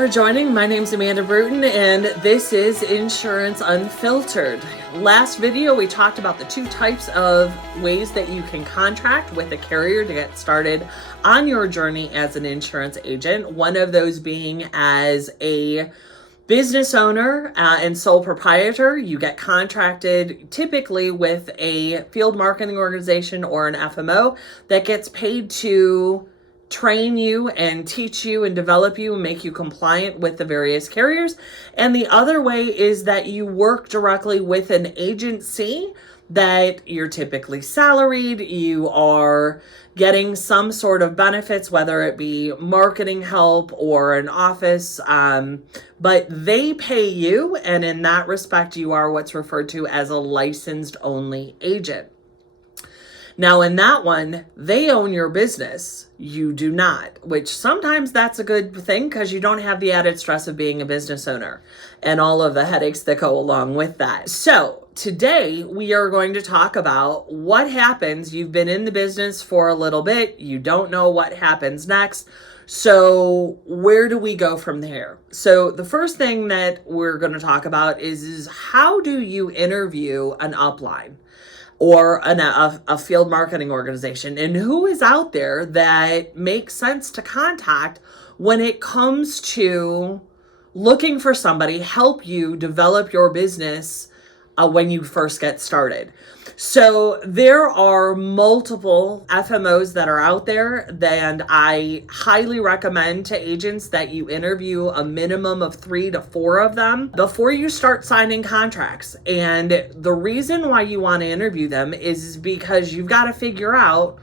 for joining. My name's Amanda Brewton, and this is Insurance Unfiltered. Last video, we talked about the two types of ways that you can contract with a carrier to get started on your journey as an insurance agent. One of those being as a business owner and sole proprietor. You get contracted typically with a field marketing organization or an FMO that gets paid to train you and teach you and develop you and make you compliant with the various carriers. And the other way is that you work directly with an agency that you're typically salaried, you are getting some sort of benefits, whether it be marketing help or an office, but they pay you, and in that respect, you are what's referred to as a licensed only agent. Now, in that one, they own your business. You do not, which sometimes that's a good thing because you don't have the added stress of being a business owner and all of the headaches that go along with that. So today we are going to talk about what happens. You've been in the business for a little bit. You don't know what happens next. So where do we go from there? So the first thing that we're going to talk about is how do you interview an upline or a field marketing organization, and who is out there that makes sense to contact when it comes to looking for somebody help you develop your business when you first get started. So there are multiple FMOs that are out there, and I highly recommend to agents that you interview a minimum of 3 to 4 of them before you start signing contracts. And the reason why you want to interview them is because you've got to figure out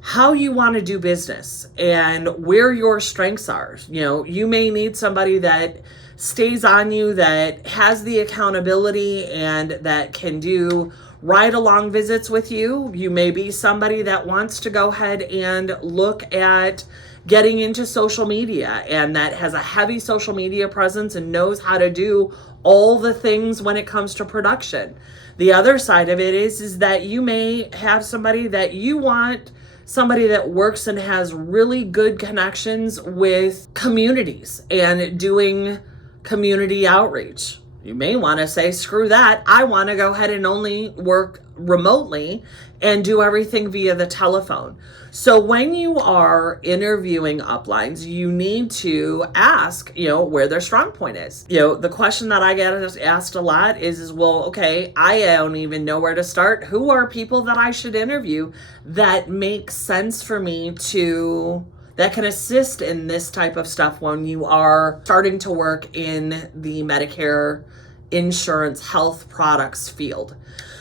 how you want to do business and where your strengths are. You know, you may need somebody that stays on you, that has the accountability and that can do ride-along visits with you. You may be somebody that wants to go ahead and look at getting into social media and that has a heavy social media presence and knows how to do all the things when it comes to production. The other side of it is that you may have somebody that you want, somebody that works and has really good connections with communities and doing community outreach. You may want to say, screw that. I want to go ahead and only work remotely and do everything via the telephone. So when you are interviewing uplines, you need to ask, where their strong point is. The question that I get asked a lot is, well, okay, I don't even know where to start. Who are people that I should interview that make sense for me that can assist in this type of stuff when you are starting to work in the Medicare insurance health products field?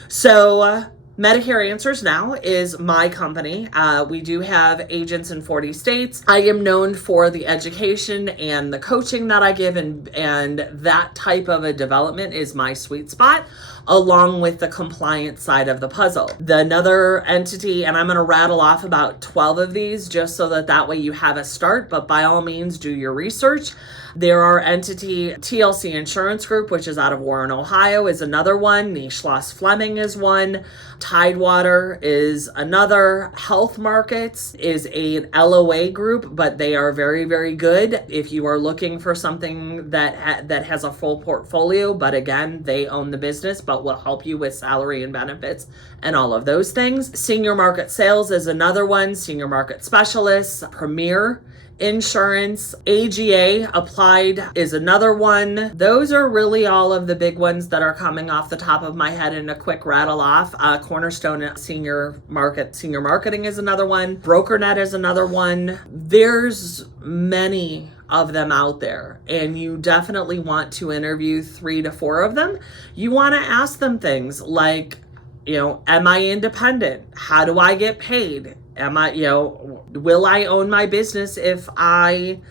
So Medicare Answers Now is my company. We do have agents in 40 states. I am known for the education and the coaching that I give, and that type of a development is my sweet spot, along with the compliance side of the puzzle. Another entity, and I'm going to rattle off about 12 of these just so that way you have a start, but by all means do your research. There are entity TLC Insurance Group, which is out of Warren, Ohio, is another one. Schloss Fleming is one. Tidewater is another. Health Markets is an LOA group, but they are very, very good if you are looking for something that has a full portfolio. But again, they own the business, but will help you with salary and benefits and all of those things. Senior Market Sales is another one. Senior Market Specialists, Premier Insurance, AGA Applied is another one. Those are really all of the big ones that are coming off the top of my head in a quick rattle off. Cornerstone Senior Marketing is another one. BrokerNet is another one. There's many of them out there, and you definitely want to interview 3 to 4 of them. You want to ask them things like, am I independent? How do I get paid? Will I own my business if I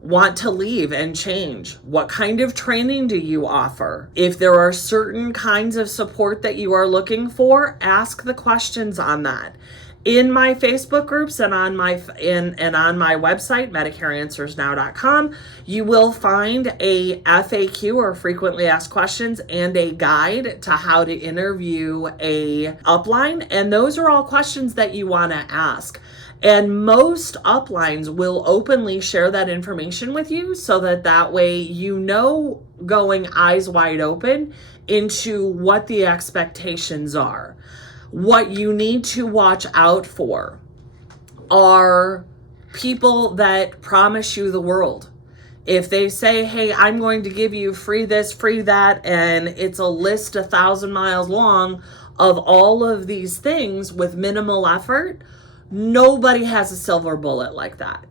want to leave and change? What kind of training do you offer? If there are certain kinds of support that you are looking for, ask the questions on that. In my Facebook groups and on my website, MedicareAnswersNow.com, you will find a FAQ, or frequently asked questions, and a guide to how to interview a upline. And those are all questions that you want to ask. And most uplines will openly share that information with you so that way you know, going eyes wide open into what the expectations are. What you need to watch out for are people that promise you the world. If they say, hey, I'm going to give you free this, free that, and it's a list 1,000 miles long of all of these things with minimal effort, nobody has a silver bullet like that.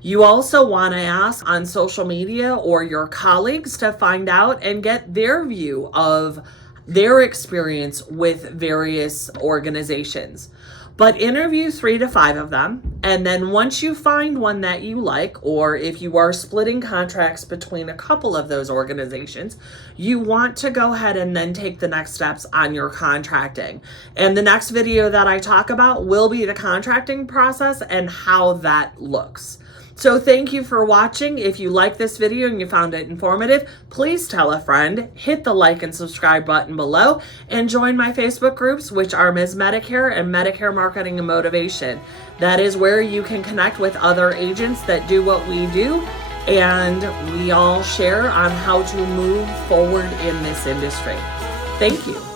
You also want to ask on social media or your colleagues to find out and get their view of their experience with various organizations. But interview 3 to 5 of them, and then once you find one that you like, or if you are splitting contracts between a couple of those organizations, you want to go ahead and then take the next steps on your contracting. And the next video that I talk about will be the contracting process and how that looks. So thank you for watching. If you like this video and you found it informative, please tell a friend, hit the like and subscribe button below, and join my Facebook groups, which are Ms. Medicare and Medicare Marketing and Motivation. That is where you can connect with other agents that do what we do, and we all share on how to move forward in this industry. Thank you.